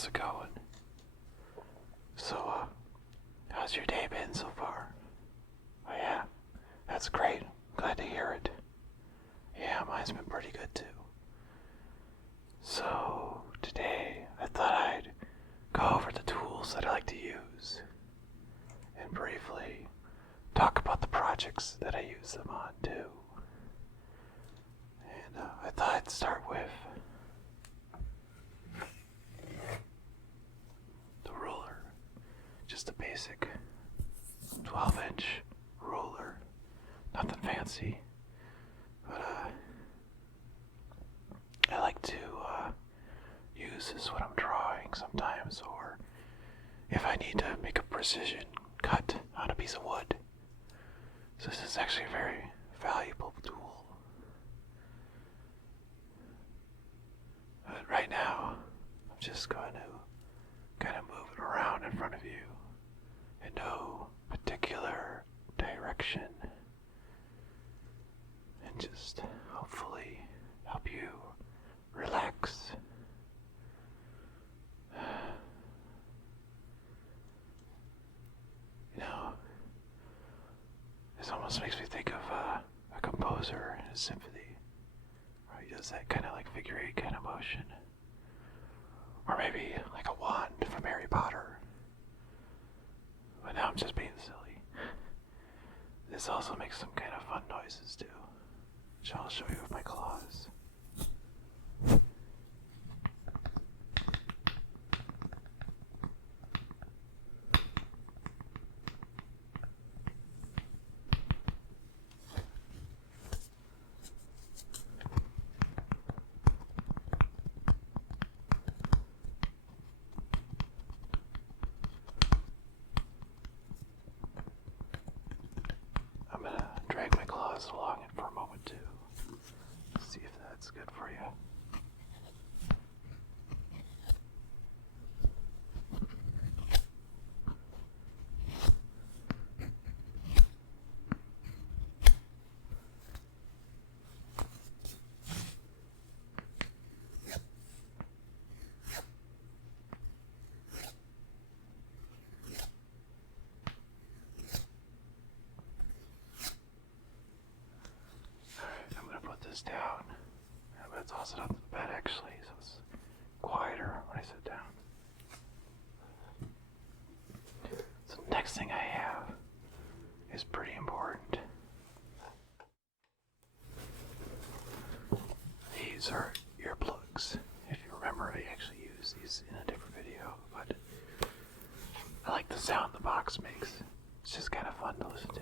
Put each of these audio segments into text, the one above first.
how's it going? So, how's your day been so far? Oh yeah, that's great. Glad to hear it. Yeah, mine's been pretty good too. So, today I thought I'd go over the tools that I like to use and briefly talk about the projects that I use them on too. And I thought I'd start with the ruler. Just a basic 12-inch ruler. Nothing fancy. But I like to use this when I'm drawing sometimes, or if I need to make a precision cut on a piece of wood. So this is actually a very valuable tool. But right now, I'm just going to kind of move it around in front of you in no particular direction, and just hopefully help you relax. You know, this almost makes me think of a composer in a symphony, where he does that kind of like figure eight kind of motion. Or maybe like a wand from Harry Potter. But now I'm just being silly. This also makes some kind of fun noises too, which I'll show you with my claws. I'm gonna drag my claws along it for a moment too. See if that's good for you. This down. I'm going to toss it onto the bed actually, so it's quieter when I sit down. So the next thing I have is pretty important. These are earplugs. If you remember, I actually used these in a different video, but I like the sound the box makes. It's just kind of fun to listen to.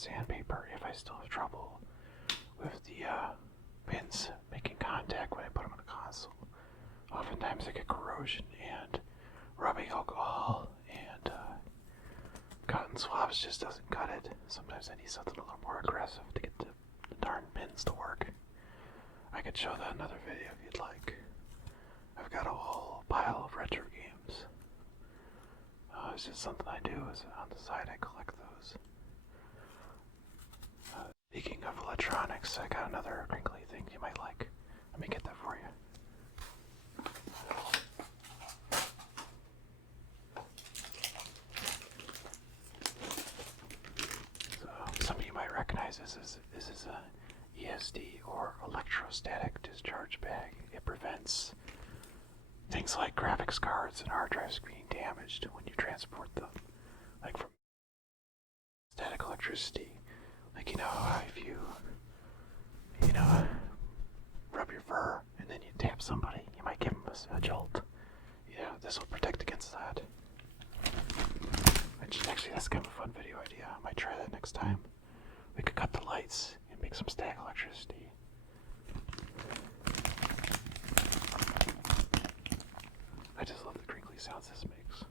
sandpaper if I still have trouble with the pins making contact when I put them on the console. Oftentimes I get corrosion and rubbing alcohol and cotton swabs just doesn't cut it. Sometimes I need something a little more aggressive to get the darn pins to work. I could show that in another video if you'd like. I've got a whole pile of retro games. It's just something I do. Is on the side I collect those. Speaking of electronics, I got another crinkly thing you might like. Let me get that for you. So some of you might recognize this is a ESD or electrostatic discharge bag. It prevents things like graphics cards and hard drives being damaged when you transport them, like from static electricity. Like, if you rub your fur and then you tap somebody, you might give them a jolt. Yeah, this will protect against that. Actually, that's kind of a fun video idea. I might try that next time. We could cut the lights and make some static electricity. I just love the crinkly sounds this makes.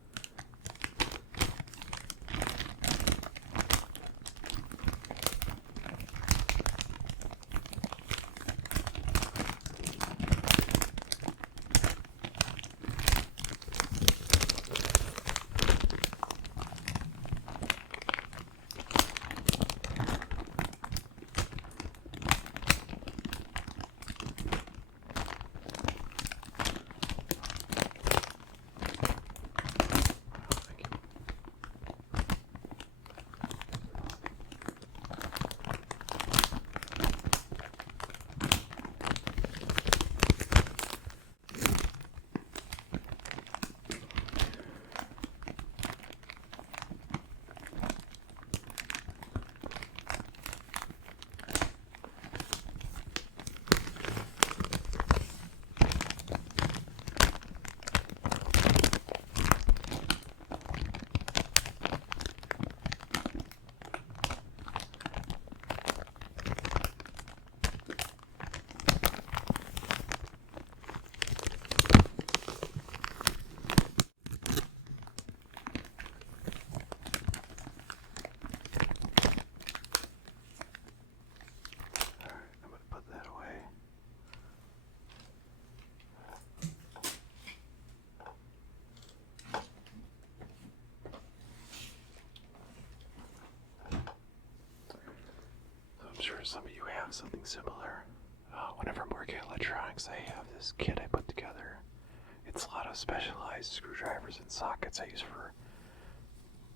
I'm sure some of you have something similar. Whenever I'm working on electronics, I have this kit I put together. It's a lot of specialized screwdrivers and sockets I use for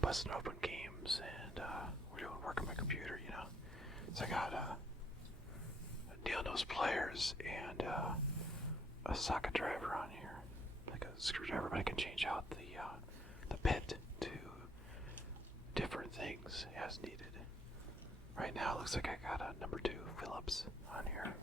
busting open games and we're doing work on my computer, So I got a nail nose pliers and a socket driver on here, like a screwdriver, but I can change out the bit to different things as needed. Right now it looks like I got a number 2 Phillips on here.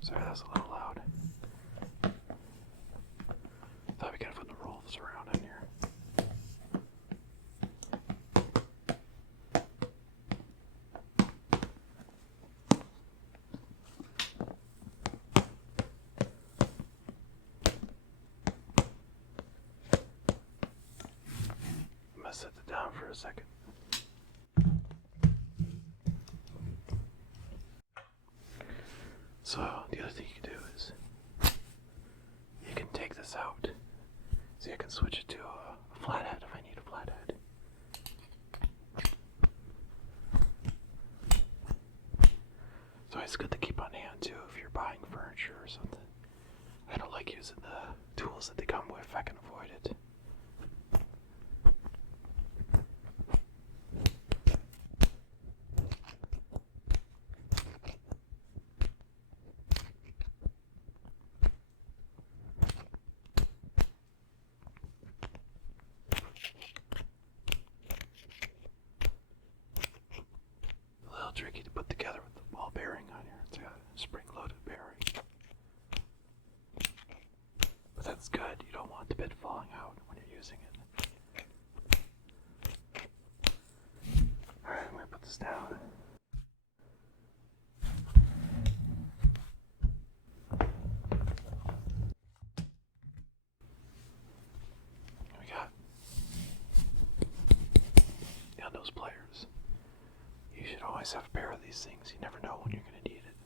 Sorry, that was a little loud. Thought we could put the rolls around in here. I'm gonna set it down for a second. So the other thing you can do is you can take this out. See, I can switch it to a flathead if I need a flathead. So it's good to keep on hand too if you're buying furniture or something. I don't like using the tools that they come with if I can avoid it. Tricky to put together with the ball bearing on here. It's got a spring-loaded bearing. But that's good. You don't want the bit falling out when you're using it. Alright, I'm going to put this down. We got the nose pliers. You should always have a pair of these things. You never know when you're going to need it.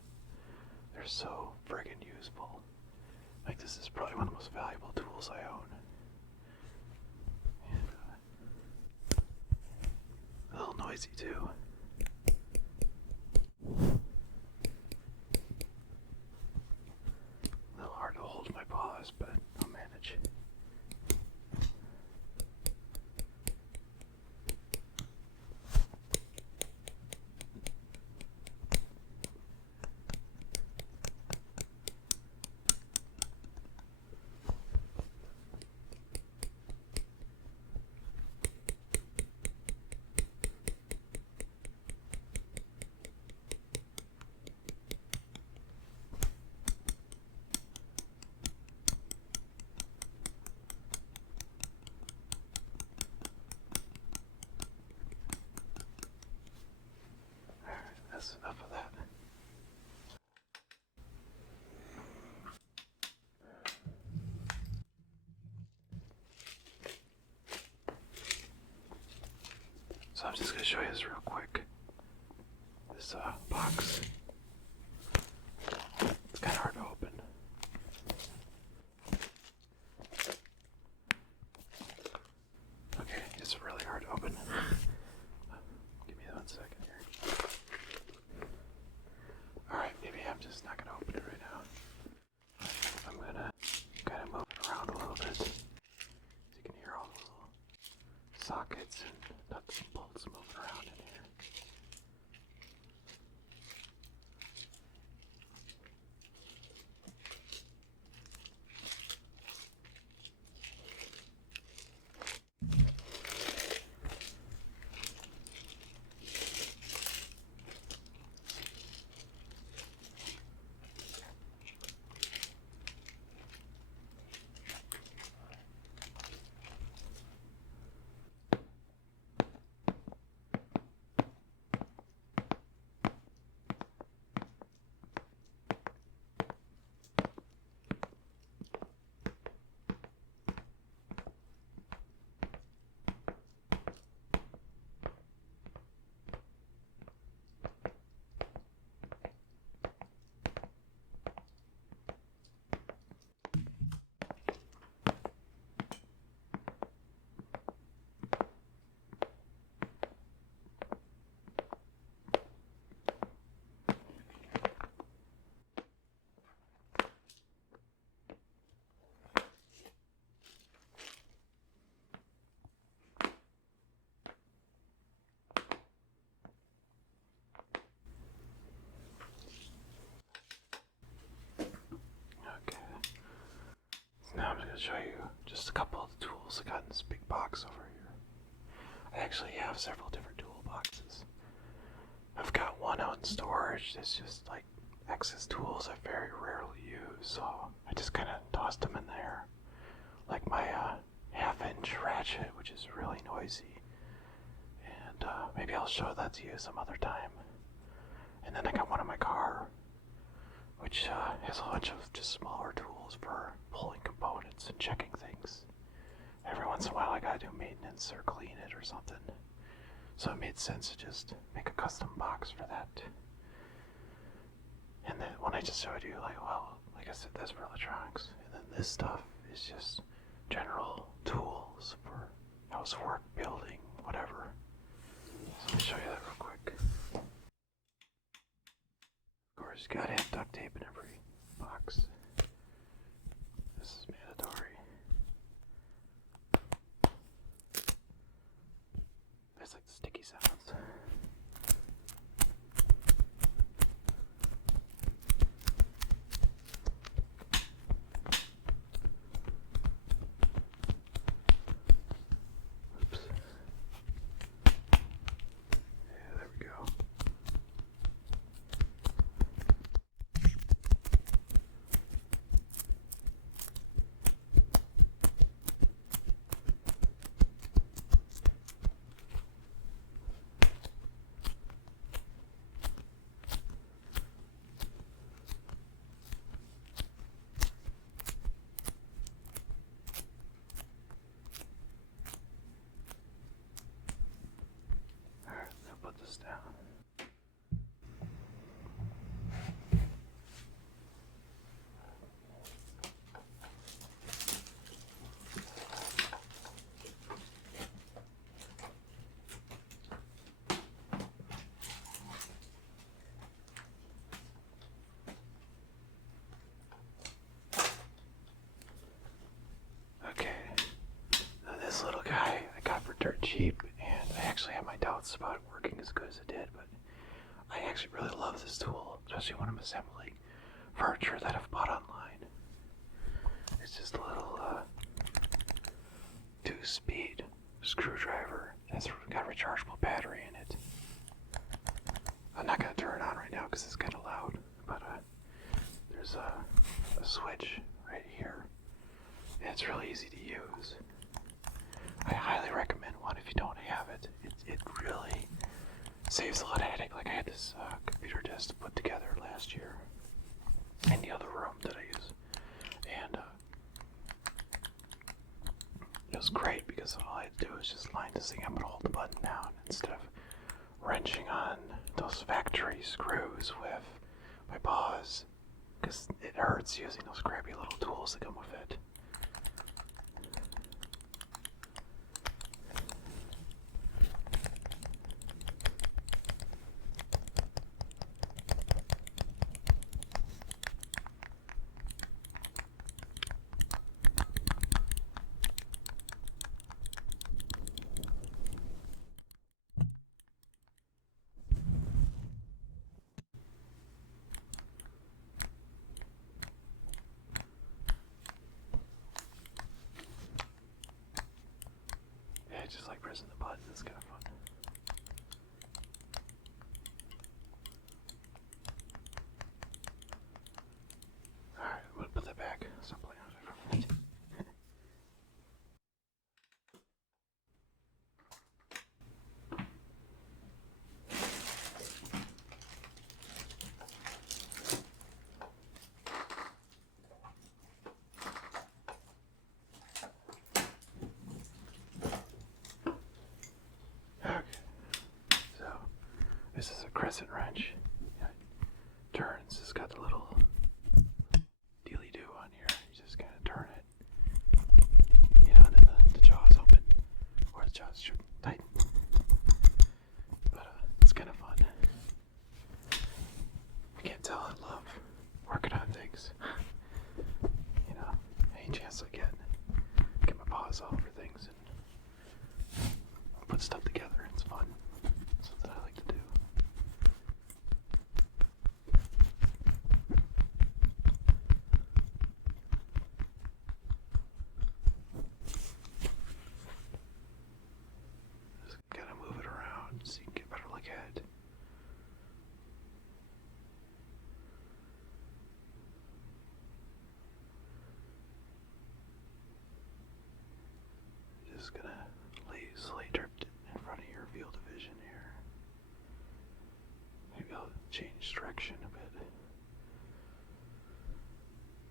They're so friggin' useful. Like, this is probably one of the most valuable tools I own. And, a little noisy too. A little hard to hold my paws, but I'll manage. That's enough of that. So I'm just going to show you this real quick. This box. It's kind of hard to open. Okay, it's really hard to open. Give me 1 second here. Alright, maybe I'm just not going to open it right now. I'm going to kind of move it around a little bit. So you can hear all the little sockets and nuts and bolts moving around in here. Now I'm going to show you just a couple of the tools I got in this big box over here. I actually have several different tool boxes. I've got one out in storage that's just like excess tools I very rarely use, so I just kind of tossed them in there. Like my half-inch ratchet, which is really noisy. And maybe I'll show that to you some other time. And then I got one in my car, which has a bunch of just smaller tools for pulling components and checking things. Every once in a while I gotta do maintenance or clean it or something. So it made sense to just make a custom box for that. And then when I just showed you, like I said, that's for electronics. And then this stuff is just general tools for housework, building, whatever. So let me show you that real quick. Of course, you gotta have duct tape in every box. This is mandatory. There's like sticky sounds. Oops. Yeah, there we go. cheap, and I actually have my doubts about it working as good as it did, but I actually really love this tool, especially when I'm assembling furniture that I've bought online. It's just a little 2-speed screwdriver that's got a rechargeable battery in it. I'm not going to turn it on right now because it's kind of loud, but there's a switch right here, and it's really easy to use. I highly recommend one if you don't have it. It really saves a lot of headache. Like I had this computer desk put together last year in the other room that I use, and it was great because all I had to do was just line this thing up and hold the button down instead of wrenching on those factory screws with my paws, because it hurts using those crappy little tools that come with it. Yeah, just like pressing the buttons, it's kind of fun. Alright, I'm gonna put that back. Stop playing on it for a minute. Okay, so this is a Crescent wrench. It turns, it's got the little dealy-do on here. You just kind of turn it, and then the jaw's open, or the jaw's tight. But it's kind of fun. You can't tell I love working on things. Any chance I get my paws all over things and put stuff together. It's fun. Something I like to do. Just gotta move it around so you can get a better look at it. Just gonna slowly drift it in front of your field of vision here. Maybe I'll change direction a bit.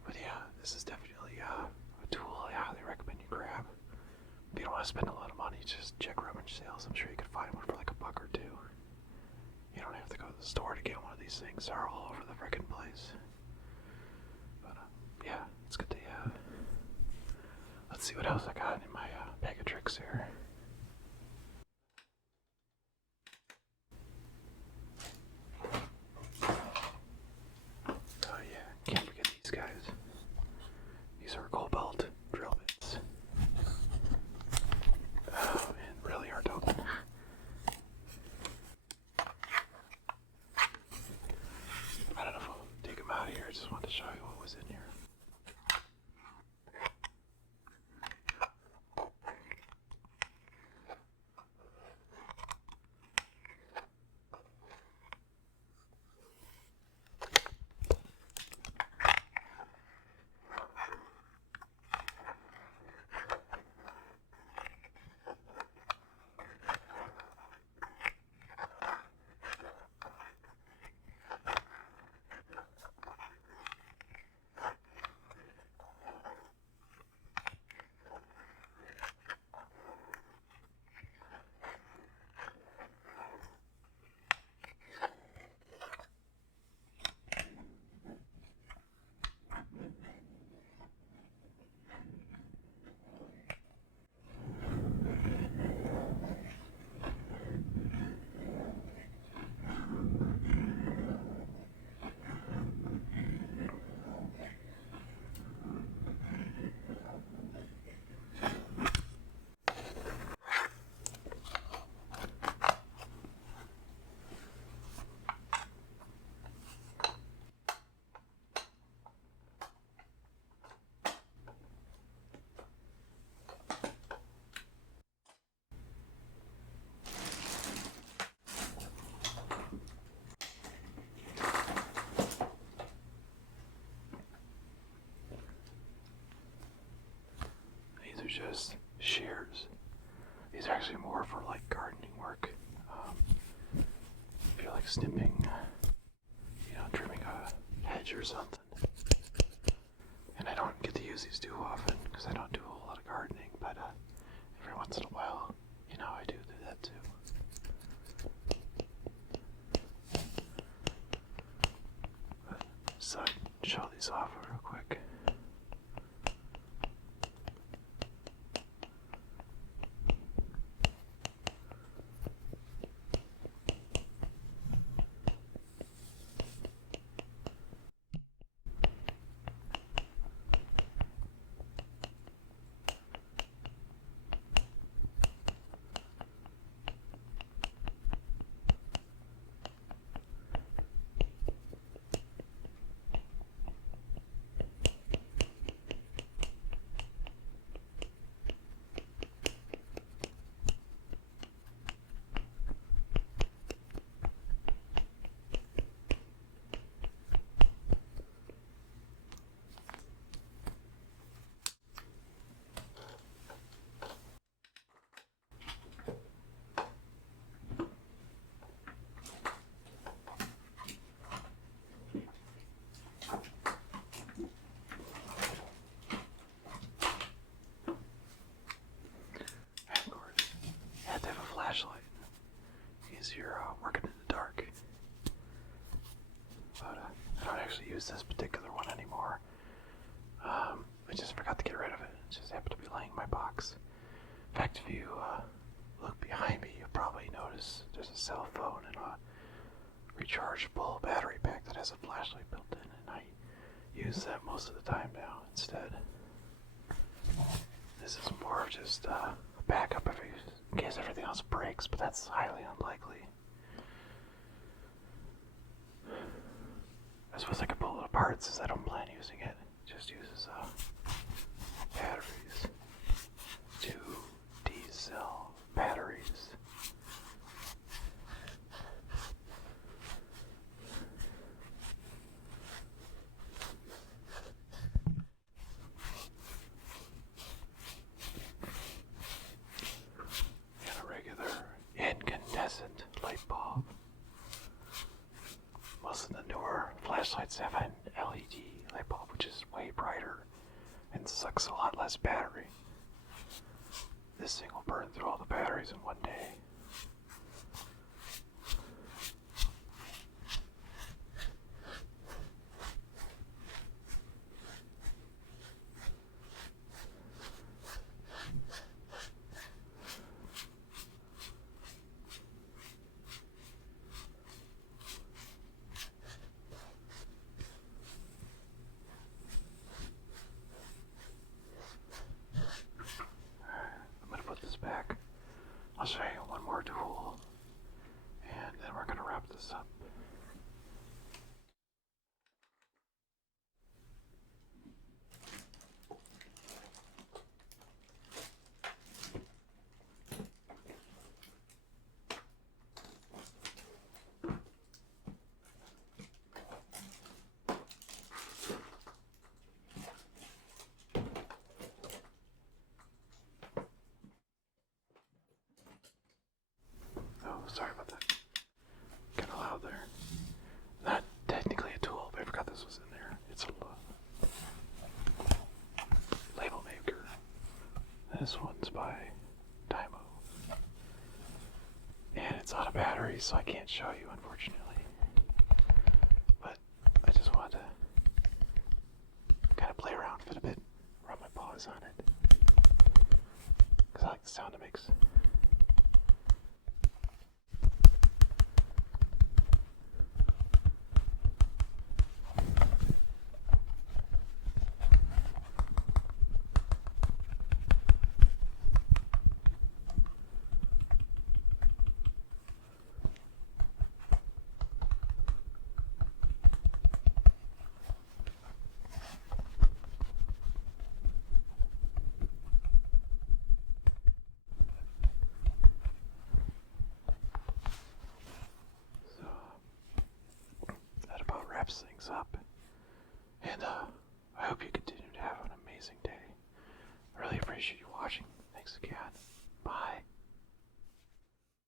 But yeah, this is definitely a tool I highly recommend you grab. If you don't want to spend a lot of money, just check rummage sales. I'm sure you could find one for like $1 or $2. You don't have to go to the store to get one of these things. They're all over the frickin' place. But yeah, it's good to have. Let's see what else I got in my bag of tricks here. Oh yeah, can't forget these guys. These are cobalt drill bits. Oh man, really hard to open. I don't know if I'll take them out of here. I just wanted to show you what was in here. just shears. These are actually more for like gardening work. If you're like snipping, trimming a hedge or something. And I don't get to use these too often because I don't do a whole lot of gardening, but every once in a while, I do that too. So I'd show these off real quick. Flashlight. Easier working in the dark. But I don't actually use this particular one anymore. I just forgot to get rid of it. It just happened to be laying in my box. In fact, if you look behind me, you'll probably notice there's a cell phone and a rechargeable battery pack that has a flashlight built in, and I use that most of the time now instead. This is more of just a backup in case everything else breaks, but that's highly unlikely. I suppose I could pull it apart since I don't plan using it. It just uses batteries. 2 D-cell batteries. Incandescent light bulb. Most of the newer flashlights have an LED light bulb, which is way brighter and sucks a lot less battery. This thing will burn through all the batteries in one day. Back. I'll show you one more tool and then we're going to wrap this up. Sorry about that. Kind of loud there. Not technically a tool, but I forgot this was in there. It's a label maker. This one's by Dymo. And it's out of batteries, so I can't show you, unfortunately. But I just wanted to kind of play around with it a bit, rub my paws on it. Because I like the sound it makes. Things up, and I hope you continue to have an amazing day. I really appreciate you watching. watching. Thanks again.